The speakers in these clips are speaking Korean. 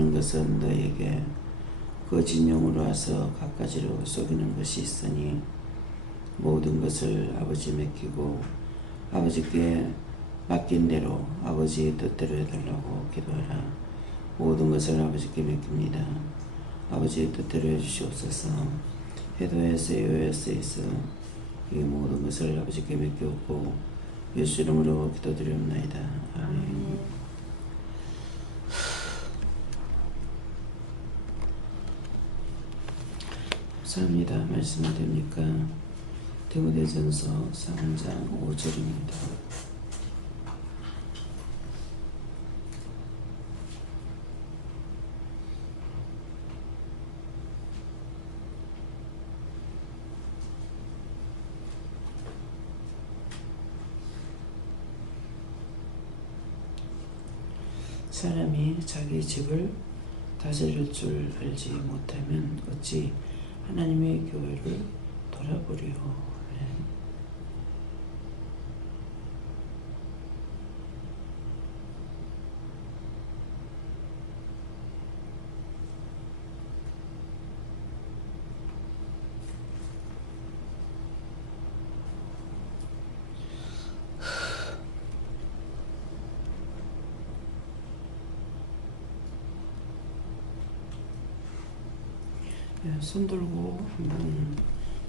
하는 것은 너에게 거짓 영으로 와서 갖가지로 속이는 것이 있으니 모든 것을 아버지 맡기고 아버지께 맡긴 대로 아버지의 뜻대로 해달라고 기도하라. 모든 것을 아버지께 맡깁니다. 아버지의 뜻대로 해주시옵소서. 해도에서 요에서에서 이 모든 것을 아버지께 맡겼고 예수 이름으로 기도드리옵나이다. 아멘. 감사합니다. 말씀이 됩니까? 디모데전서 3장 5절입니다. 사람이 자기 집을 다스릴 줄 알지 못하면 어찌 하나님의 교회를 돌아보리요. 손 들고 한번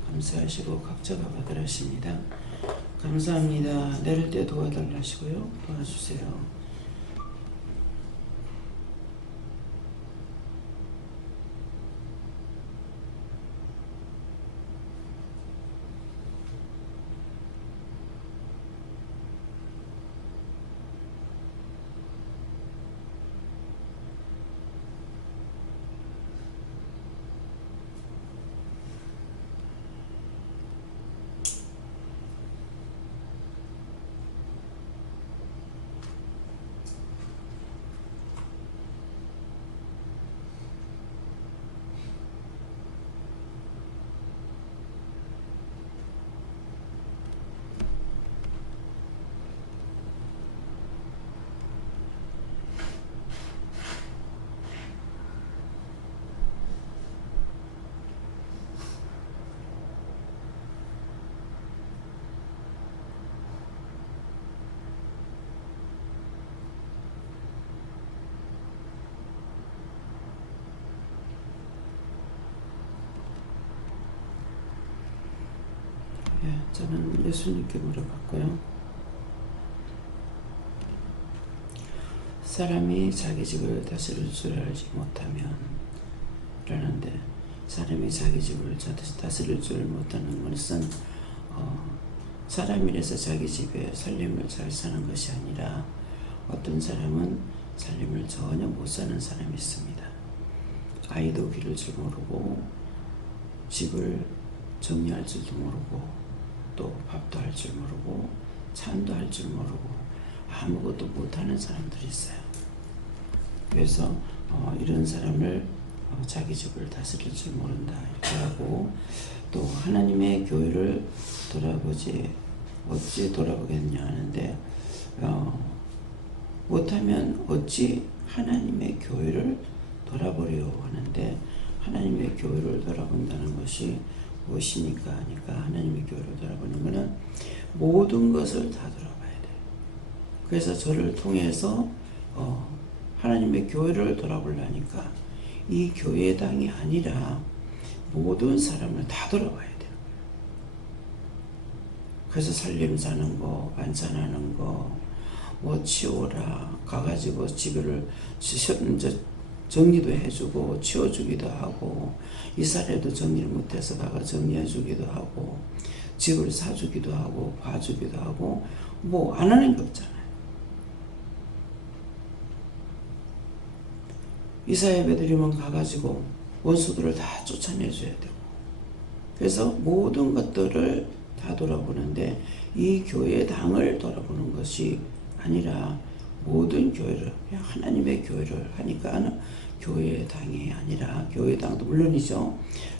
감사하시고 각자가 받으라십니다. 감사합니다. 내릴 때 도와달라 하시고요. 도와주세요. 저는 예수님께 물어봤고요. 사람이 자기 집을 다스릴 줄 알지 못하면 라는데, 사람이 자기 집을 다스릴 줄 못하는 것은 사람이라서 자기 집에 살림을 잘 사는 것이 아니라 어떤 사람은 살림을 전혀 못 사는 사람이 있습니다. 아이도 기를 줄 모르고 집을 정리할 줄도 모르고 또 밥도 할 줄 모르고 찬도 할 줄 모르고 아무것도 못하는 사람들이 있어요. 그래서 이런 사람을 자기 집을 다스릴 줄 모른다 이렇게 하고, 또 하나님의 교회를 돌아보지 어찌 돌아보겠냐 하는데, 못하면 어찌 하나님의 교회를 돌아보려 하는데, 하나님의 교회를 돌아본다는 것이 무엇입니까 하니까, 하나님의 교회를 돌아보는 것은 모든 것을 다 돌아봐야 돼요. 그래서 저를 통해서 하나님의 교회를 돌아보려니까 이 교회당이 아니라 모든 사람을 다 돌아봐야 돼요. 그래서 살림 사는 거, 반찬하는 거, 뭐 치워라 가가지고 집을 정리도 해주고 치워주기도 하고, 이사라도 정리를 못해서 가가 정리해주기도 하고, 집을 사주기도 하고 봐주기도 하고, 뭐 안 하는 게 없잖아요. 이사 예배 드리면 가가지고 원수들을 다 쫓아내줘야 되고, 그래서 모든 것들을 다 돌아보는데, 이 교회 당을 돌아보는 것이 아니라 모든 교회를, 하나님의 교회를 하니까 교회 당이 아니라, 교회 당도 물론이죠.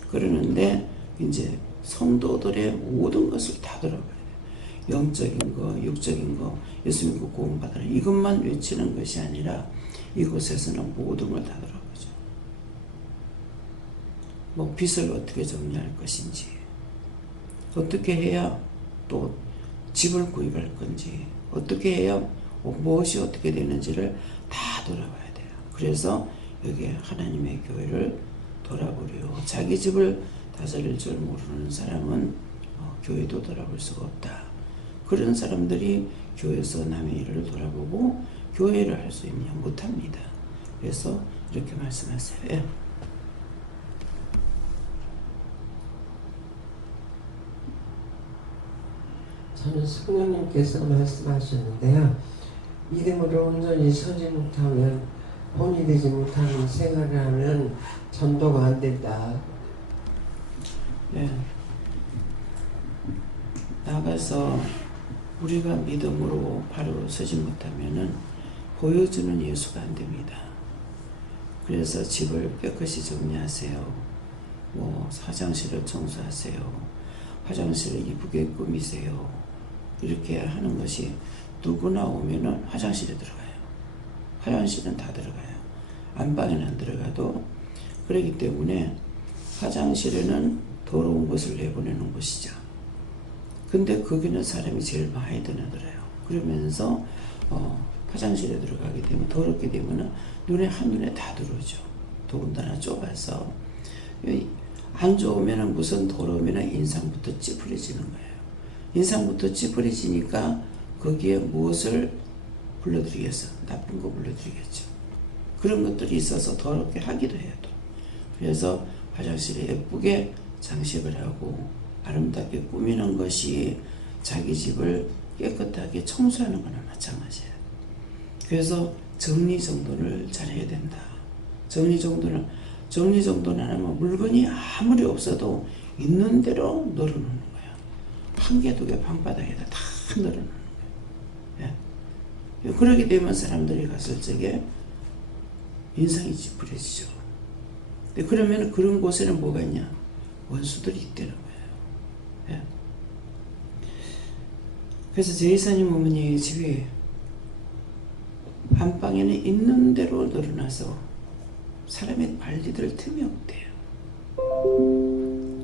그러는데 이제 성도들의 모든 것을 다 돌아봐야 돼요. 영적인 거, 육적인 거, 예수 믿고 구원받으라 이것만 외치는 것이 아니라 이곳에서는 모든 걸 다 돌아봐요. 뭐 빚을 어떻게 정리할 것인지, 어떻게 해야 또 집을 구입할 건지, 어떻게 해야 무엇이 어떻게 되는지를 다 돌아봐야 돼요. 그래서 여기 하나님의 교회를 돌아보려. 자기 집을 다스릴 줄 모르는 사람은 교회도 돌아볼 수가 없다. 그런 사람들이 교회에서 남의 일을 돌아보고 교회를 할 수 있냐? 못합니다. 그래서 이렇게 말씀하세요. 예. 저는 성령님께서 말씀하셨는데요. 이름으로 온전히 서지 못하면 본이 되지 못하는 생활을 하면 전도가 안 된다. 네. 나가서 우리가 믿음으로 바로 서지 못하면은 보여주는 예수가 안 됩니다. 그래서 집을 깨끗이 정리하세요. 뭐 화장실을 청소하세요. 화장실을 이쁘게 꾸미세요. 이렇게 하는 것이 누구나 오면은 화장실에 들어가요. 화장실은 다 들어가요. 안방에는 안 들어가도. 그렇기 때문에 화장실에는 더러운 것을 내보내는 것이죠. 근데 거기는 사람이 제일 많이 드나들어요. 그러면서 화장실에 들어가게 되면 더럽게 되면 눈에 한눈에 다 들어오죠. 더군다나 좁아서 안 좋으면 무슨 더러우면 인상부터 찌푸려지는 거예요. 인상부터 찌푸려지니까 거기에 무엇을 불러들이겠어? 나쁜 거 불러들이겠죠. 그런 것들이 있어서 더럽게 하기도 해요. 또. 그래서 화장실에 예쁘게 장식을 하고 아름답게 꾸미는 것이 자기 집을 깨끗하게 청소하는 거나 마찬가지예요. 그래서 정리정돈을 잘해야 된다. 정리정돈을 안 하면 물건이 아무리 없어도 있는 대로 널어놓는 거예요. 한 개, 두 개 방바닥에다 다 널어놓는 거예요. 예. 그러게 되면 사람들이 갔을 적에 인상이 찌푸려지죠. 그러면 그런 곳에는 뭐가 있냐? 원수들이 있다는 거예요. 예. 그래서 제이사님 어머니 집이 안방에는 있는 대로 널어놔서 사람의 발디딜 틈이 없대요.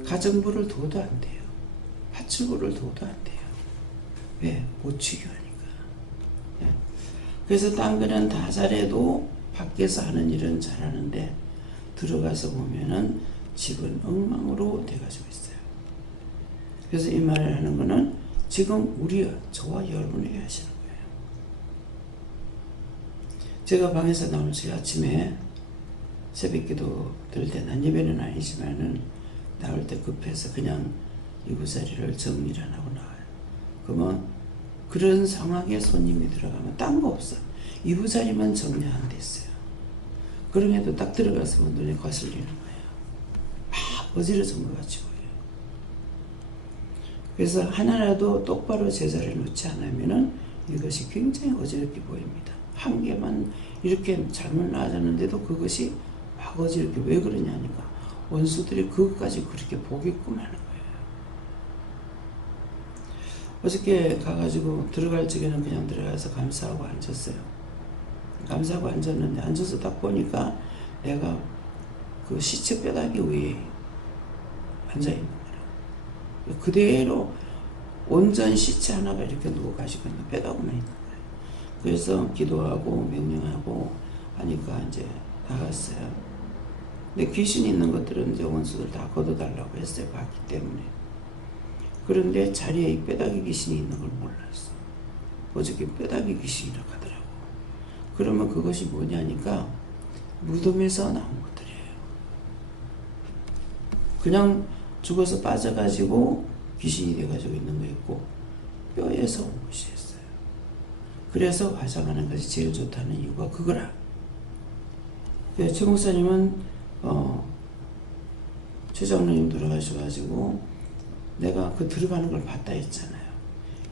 가정부를 둬도 안 돼요. 파출부를 둬도 안 돼요. 왜? 못 치게 하니까. 예. 그래서 딴 거는 다 잘해도 밖에서 하는 일은 잘하는데 들어가서 보면은 집은 엉망으로 돼가지고 있어요. 그래서 이 말을 하는 거는 지금 저와 여러분에게 하시는 거예요. 제가 방에서 나올 때 아침에 새벽기도 들 때 난 예배는 아니지만은 나올 때 급해서 그냥 이부자리를 정리를 안 하고 나와요. 그러면 그런 상황에 손님이 들어가면 딴 거 없어. 이부자리만 정리 안 됐어요. 그럼에도 딱 들어가서 눈에 거슬리는 거예요. 막 어지러진 것 같이 보여요. 그래서 하나라도 똑바로 제자리에 놓지 않으면은 이것이 굉장히 어지럽게 보입니다. 한 개만 이렇게 잘못 나아졌는데도 그것이 막 어지럽게 왜 그러냐니까 원수들이 그것까지 그렇게 보게끔 하는 거예요. 어저께 가가지고 들어갈 적에는 그냥 들어가서 감사하고 앉았어요. 감사하고 앉았는데 앉아서 딱 보니까 내가 그 시체 뼈다귀 위에 앉아있는 거예요. 그대로 온전 시체 하나가 이렇게 누워가지고 있는 뼈다귀만 있는 거예요. 그래서 기도하고 명령하고 하니까 이제 나갔어요. 근데 귀신이 있는 것들은 이제 원수들 다 걷어달라고 했어요. 봤기 때문에. 그런데 자리에 이 뼈다귀 귀신이 있는 걸 몰랐어. 어저께 뼈다귀 귀신이라고 하더라고. 그러면 그것이 뭐냐니까 무덤에서 나온 것들이에요. 그냥 죽어서 빠져가지고 귀신이 돼가지고 있는 거 있고 뼈에서 온 것이 있어요. 그래서 화장하는 것이 제일 좋다는 이유가 그거라. 최 목사님은 최 장로님 돌아가셔가지고 내가 그 들어가는 걸 봤다 했잖아요.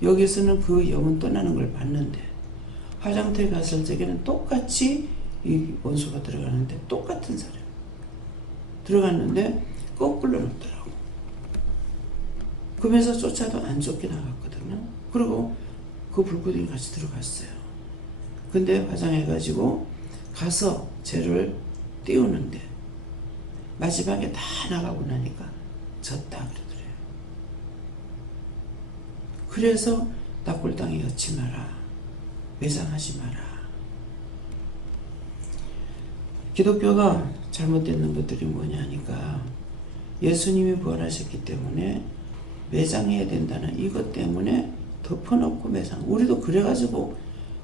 여기서는 그 영은 떠나는 걸 봤는데 화장터에 갔을 적에는 똑같이 이 원수가 들어가는데 똑같은 사람 들어갔는데 거꾸로 놓더라고. 그러면서 쫓아도 안 쫓게 나갔거든요. 그리고 그 불구덩이 같이 들어갔어요. 근데 화장해가지고 가서 쟤를 띄우는데 마지막에 다 나가고 나니까 졌다 그러더래요. 그래서 납골당에 엿지 마라. 매장하지 마라. 기독교가 잘못되는 것들이 뭐냐니까 예수님이 부활하셨기 때문에 매장해야 된다는 이것 때문에 덮어놓고 매장. 우리도 그래가지고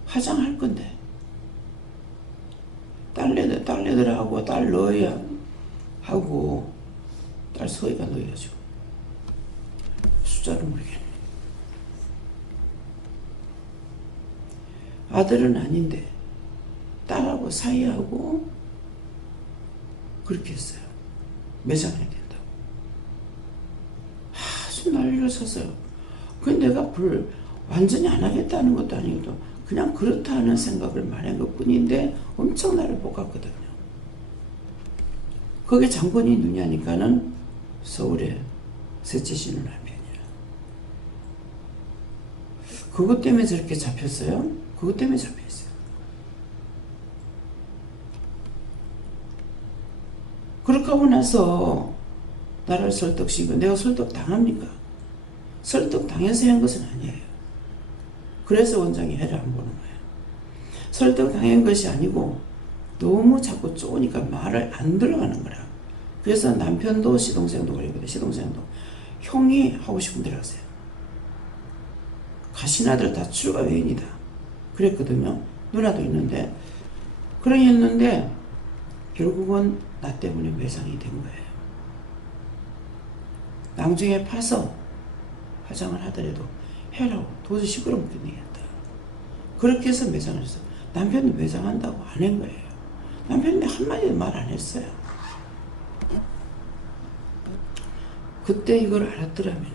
화장할 건데 딸내들하고 딸 넣어야 하고 딸 서희가 넣어야죠. 숫자를 모르겠네. 아들은 아닌데 딸하고 사이하고 그렇게 했어요. 매장해야 된다고. 아주 난리를 쳤어요. 근데 내가 완전히 안 하겠다는 것도 아니고 그냥 그렇다는 생각을 말한 것 뿐인데 엄청 나를 볶았거든요. 거기 장본인이 누냐니까는 서울에 셋째 신은 남편이라. 그것 때문에 저렇게 잡혔어요? 그것 때문에 잡혔어요. 그렇게 하고 나서 나를 설득시키고 내가 설득 당합니까? 설득 당해서 한 것은 아니에요. 그래서 원장이 해를 안 보는 거예요. 설득 당한 것이 아니고 너무 자꾸 쪼으니까 말을 안 들어가는 거라. 그래서 남편도 시동생도 그랬거든요. 시동생도 형이 하고 싶은 대로 하세요. 가신 아들 다 출가 외인이다 그랬거든요. 누나도 있는데 그러니 했는데 결국은 나 때문에 매장이 된 거예요. 나중에 파서 화장을 하더라도 해라고 도저히 시끄러 못 견디겠다. 그렇게 해서 매장을 했어요. 남편도 매장한다고 안 한 거예요. 남편이 한마디도 말 안 했어요. 그때 이걸 알았더라면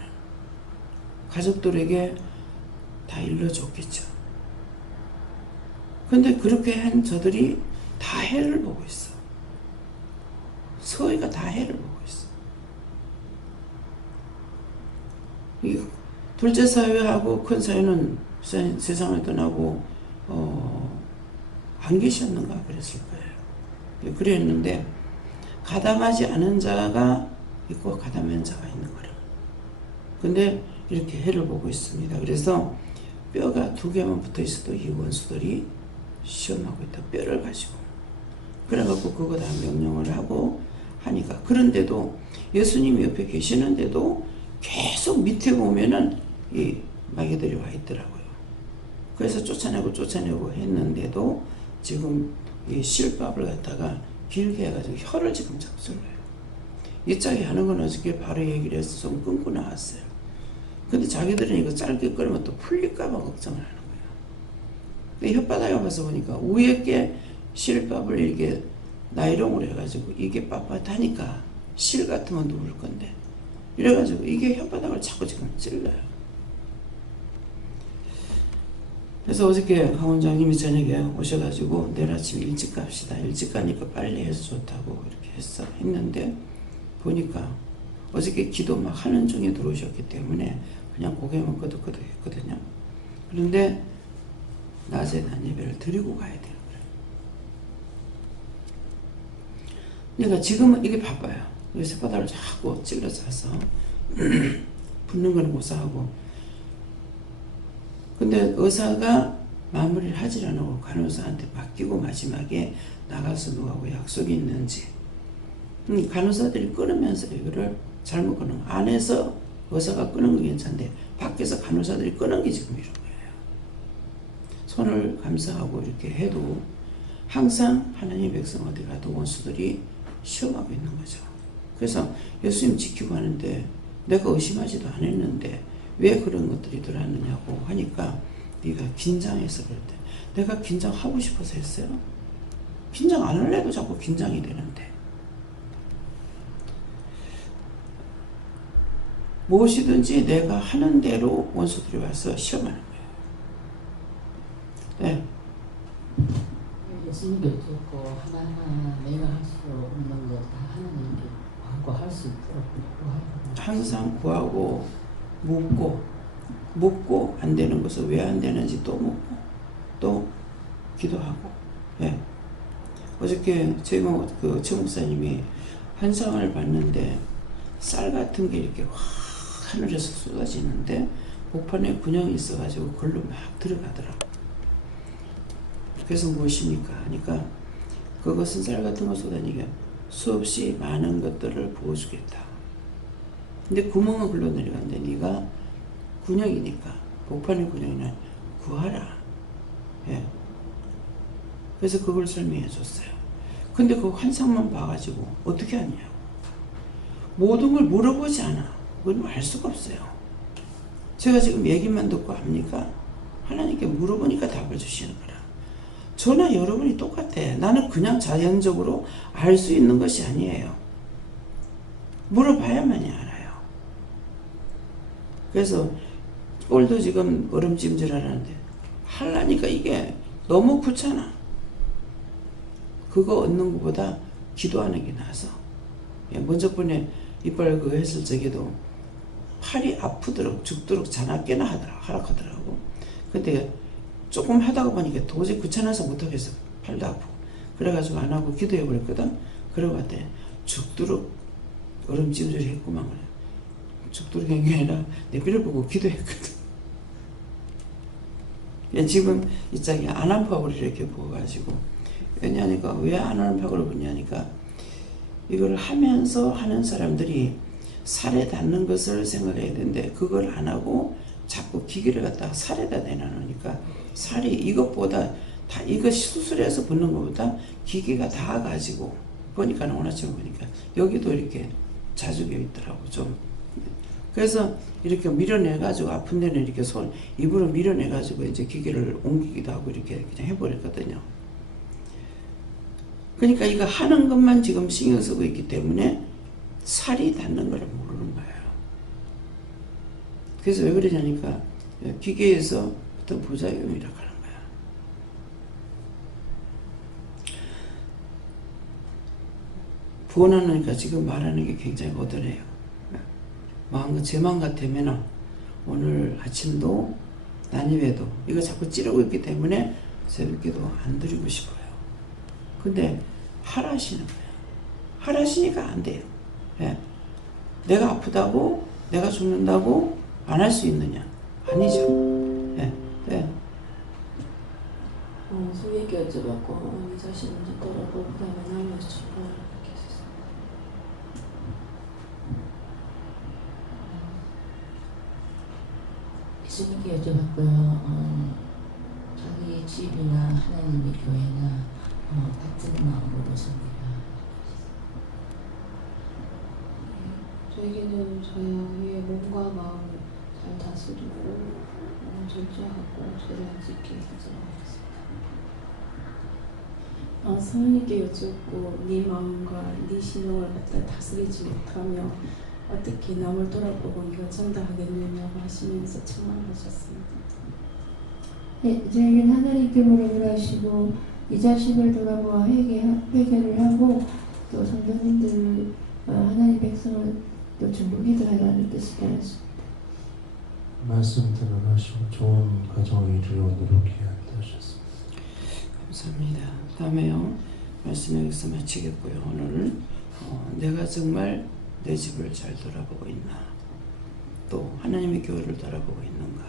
가족들에게 다 일러줬겠죠. 근데 그렇게 한 저들이 다 해를 보고 있어. 서희가 다 해를 보고 있어. 이 둘째 사위하고 큰 사위는 세상을 떠나고 안 계셨는가 그랬을 거예요. 그랬는데 가담하지 않은 자가 있고 가담한 자가 있는 거라. 근데 이렇게 해를 보고 있습니다. 그래서 뼈가 2개만 붙어 있어도 이 원수들이 시험하고 있다. 뼈를 가지고. 그래갖고 그거 다 명령을 하고 하니까. 그런데도 예수님이 옆에 계시는데도 계속 밑에 보면은 이 마귀들이 와 있더라고요. 그래서 쫓아내고 했는데도 지금 이 실밥을 갖다가 길게 해가지고 혀를 지금 잡술러요. 이 짝이 하는 건 어저께 바로 얘기를 해서 좀 끊고 나왔어요. 근데 자기들은 이거 짧게 끌면 또 풀릴까봐 걱정을 하는 거예요. 근데 혓바닥에 가서 보니까 위에 게 실밥을 이렇게 나이롱으로 해가지고 이게 빳빳하니까 실 같으면 누를 건데 이래가지고 이게 혓바닥을 자꾸 지금 찔러요. 그래서 어저께 강 원장님이 저녁에 오셔가지고 내일 아침 일찍 갑시다. 일찍 가니까 빨리 해서 좋다고 이렇게 했는데 보니까 어저께 기도 막 하는 중에 들어오셨기 때문에 그냥 고개만 끄덕끄덕 했거든요. 그런데 낮에 난 예배를 드리고 가야 돼요. 그러니까 지금은 이게 바빠요. 쇳바닥을 자꾸 찔러서 붓는 건 고사하고. 근데 의사가 마무리를 하질 않고 간호사한테 맡기고 마지막에 나가서 누구하고 약속이 있는지 간호사들이 끊으면서 이거를 잘못 끊은 거. 안에서 의사가 끊은 건 괜찮은데 밖에서 간호사들이 끊은 게 지금 이런 거예요. 손을 감사하고 이렇게 해도 항상 하나님의 백성 어디 가도 원수들이 시험하고 있는 거죠. 그래서 예수님 지키고 하는데 내가 의심하지도 않았는데 왜 그런 것들이 들어왔느냐고 하니까 네가 긴장해서 그랬대. 내가 긴장하고 싶어서 했어요? 긴장 안 할래도 자꾸 긴장이 되는데. 무엇이든지 내가 하는 대로 원수들이 와서 시험하는 거예요. 네. 예수님께 듣고 하나하나 내가 할 수 없는 것 다 하나님께 하고 할 수 있도록 구하고 항상 구하고 묻고 안 되는 것을 왜 안 되는지 또 묻고 또 기도하고. 예. 어저께 최 목사님이 환상을 봤는데 쌀 같은 게 이렇게 확 하늘에서 쏟아지는데 복판에 군형이 있어가지고 그걸로 막 들어가더라고. 그래서 무엇입니까? 하니까 그것은 쌀 같은 거 쏟아지니까 수없이 많은 것들을 부어주겠다. 근데 구멍은 글로 내려가는데 네가 군형이니까 복판의 군형이나 구하라. 예. 그래서 그걸 설명해 줬어요. 근데 그 환상만 봐가지고 어떻게 하냐고. 모든 걸 물어보지 않아. 그건 알 수가 없어요. 제가 지금 얘기만 듣고 합니까? 하나님께 물어보니까 답을 주시는 거라. 저나 여러분이 똑같아. 나는 그냥 자연적으로 알 수 있는 것이 아니에요. 물어봐야만이 알아요. 그래서 꼴도 지금 얼음찜질하라는데 하려니까 이게 너무 귀찮아. 그거 얻는 것보다 기도하는 게 나아서. 먼저 번에 이빨 그거 했을 적에도 팔이 아프도록 죽도록 자나깨나 하더라고. 근데 조금 하다가 보니까 도저히 귀찮아서 못하겠어. 팔도 아프고. 그래가지고 안 하고 기도해 버렸거든. 그러고 봤더니 죽도록 얼음찜질 했구만. 그래. 죽도록 한 게 아니라 내 뼈를 보고 기도했거든. 지금 이 짝이 안암팍으로 이렇게 부어가지고. 왜냐니까 왜 안암팍으로 부냐니까 이걸 하면서 하는 사람들이 살에 닿는 것을 생각해야 되는데 그걸 안 하고 자꾸 기계를 갖다가 살에다 대놔놓으니까 살이 이것보다 다 이거 수술해서 붙는 것보다 기계가 다 가지고 보니까 오늘 아침에 보니까 여기도 이렇게 자주게 있더라고 좀. 그래서 이렇게 밀어내가지고 아픈 데는 이렇게 손 입으로 밀어내가지고 이제 기계를 옮기기도 하고 이렇게 그냥 해버렸거든요. 그러니까 이거 하는 것만 지금 신경 쓰고 있기 때문에 살이 닿는 걸 모르는 거예요. 그래서 왜 그러냐니까 기계에서 어떤 부작용이라고 하는 거야. 부원하니까 지금 말하는 게 굉장히 거덜해요. 제 마음 같으면 오늘 아침도 난입에도 이거 자꾸 찌르고 있기 때문에 새벽기도 안 드리고 싶어요. 근데 하라 하시는 거예요. 하라 하시니까 안 돼요. 예. 내가 아프다고 내가 죽는다고 안 할 수 있느냐? 아니죠. 예. 네. 소얘기 여쭤봤고 네 자신 먼저 떠나고 그 다음에 남을 여쭤보고 이렇게 했었어요. 예수님께 여쭤봤고요. 자기 집이나 하나님의 교회나 같은 마음으로 섬기라. 저에게는 저의 몸과 마음을 잘 다스리고 절제하고 죄를 안 지키게 하도록 하겠습니다. 성령님께 여쭙고 네 마음과 네 신앙을 갖다 다스리지 못하며 어떻게 남을 돌아보고 네가 전달하겠느냐고 하시면서 책망하셨습니다. 네, 저에게는 하나님께 물어보라 하시고 이 자식을 돌아보아 회개를 하고 또 성도님들 하나님 백성을 또 중보기도 하라는 뜻이 되었습니다. 말씀 들어가시고 좋은 가정을 이루도록 해야 한다 하셨습니다. 감사합니다. 다음에요. 말씀 여기서 마치겠고요. 오늘 내가 정말 내 집을 잘 돌아보고 있나, 또 하나님의 교회를 돌아보고 있는가,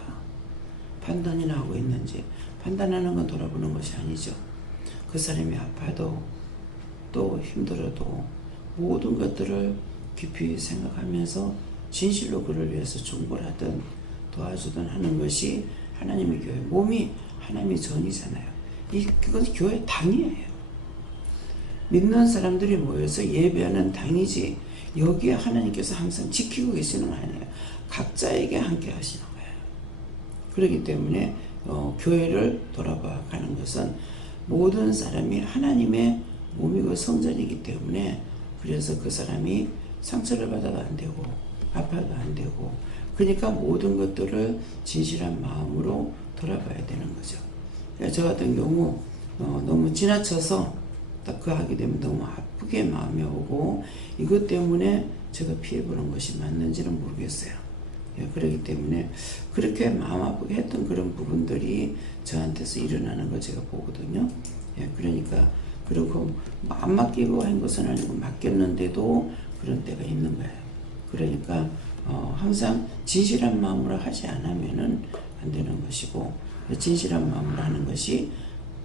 판단이나 하고 있는지. 판단하는 건 돌아보는 것이 아니죠. 그 사람이 아파도 또 힘들어도 모든 것들을 깊이 생각하면서 진실로 그를 위해서 중보를 하든 도와주든 하는 것이 하나님의 교회. 몸이 하나님의 전이잖아요. 그건 교회 당이에요. 믿는 사람들이 모여서 예배하는 당이지 여기에 하나님께서 항상 지키고 계시는 거 아니에요. 각자에게 함께 하시는 거예요. 그렇기 때문에 교회를 돌아봐 가는 것은 모든 사람이 하나님의 몸이고 성전이기 때문에, 그래서 그 사람이 상처를 받아도 안 되고 아파도 안 되고, 그러니까 모든 것들을 진실한 마음으로 돌아봐야 되는 거죠. 저 같은 경우 너무 지나쳐서 딱 그 하게 되면 너무 아프게 마음이 오고, 이것 때문에 제가 피해보는 것이 맞는지는 모르겠어요. 그렇기 때문에 그렇게 마음 아프게 했던 그런 부분들이 저한테서 일어나는 걸 제가 보거든요. 그러니까 그리고 안 맡기고 한 것은 아니고 맡겼는데도 그런 때가 있는 거예요. 그러니까 항상 진실한 마음으로 하지 않으면은 안 되는 것이고, 진실한 마음으로 하는 것이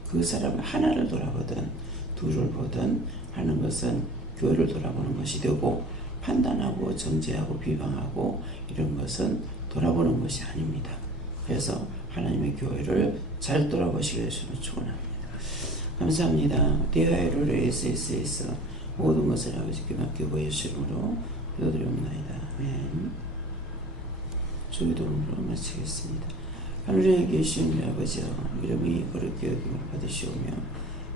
그 사람 하나를 돌아보든 둘을 보든 하는 것은 교회를 돌아보는 것이 되고, 판단하고 정죄하고 비방하고 이런 것은 돌아보는 것이 아닙니다. 그래서 하나님의 교회를 잘 돌아보시길 주는 축원합니다. 감사합니다. 대하의를 SS에서 모든 것을 아버지께 맡기고 예수님으로 기도드립니다. 아멘. 주기도문으로 마치겠습니다. 하늘에 계신 우리 아버지여, 이름이 거룩히 여김을 받으시오며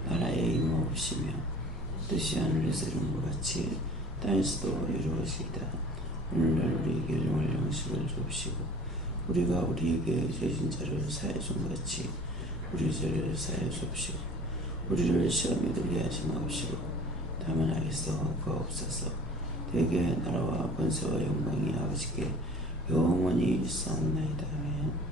나라의 임하옵시며 뜻이 하늘에서 이룬 것 같이 땅에서도 이루어지이다. 오늘날 우리에게 일용할 양식을 주옵시고 우리가 우리에게 죄진 자를 사하여 준 같이 우리 죄를 사하여 주옵시고 우리를 시험에 들게 하지 마옵시고 다만 악에서 구하옵소서. 대개 나라와 권세와 영광이 아버지께 영원히 있사옵나이다. 아멘.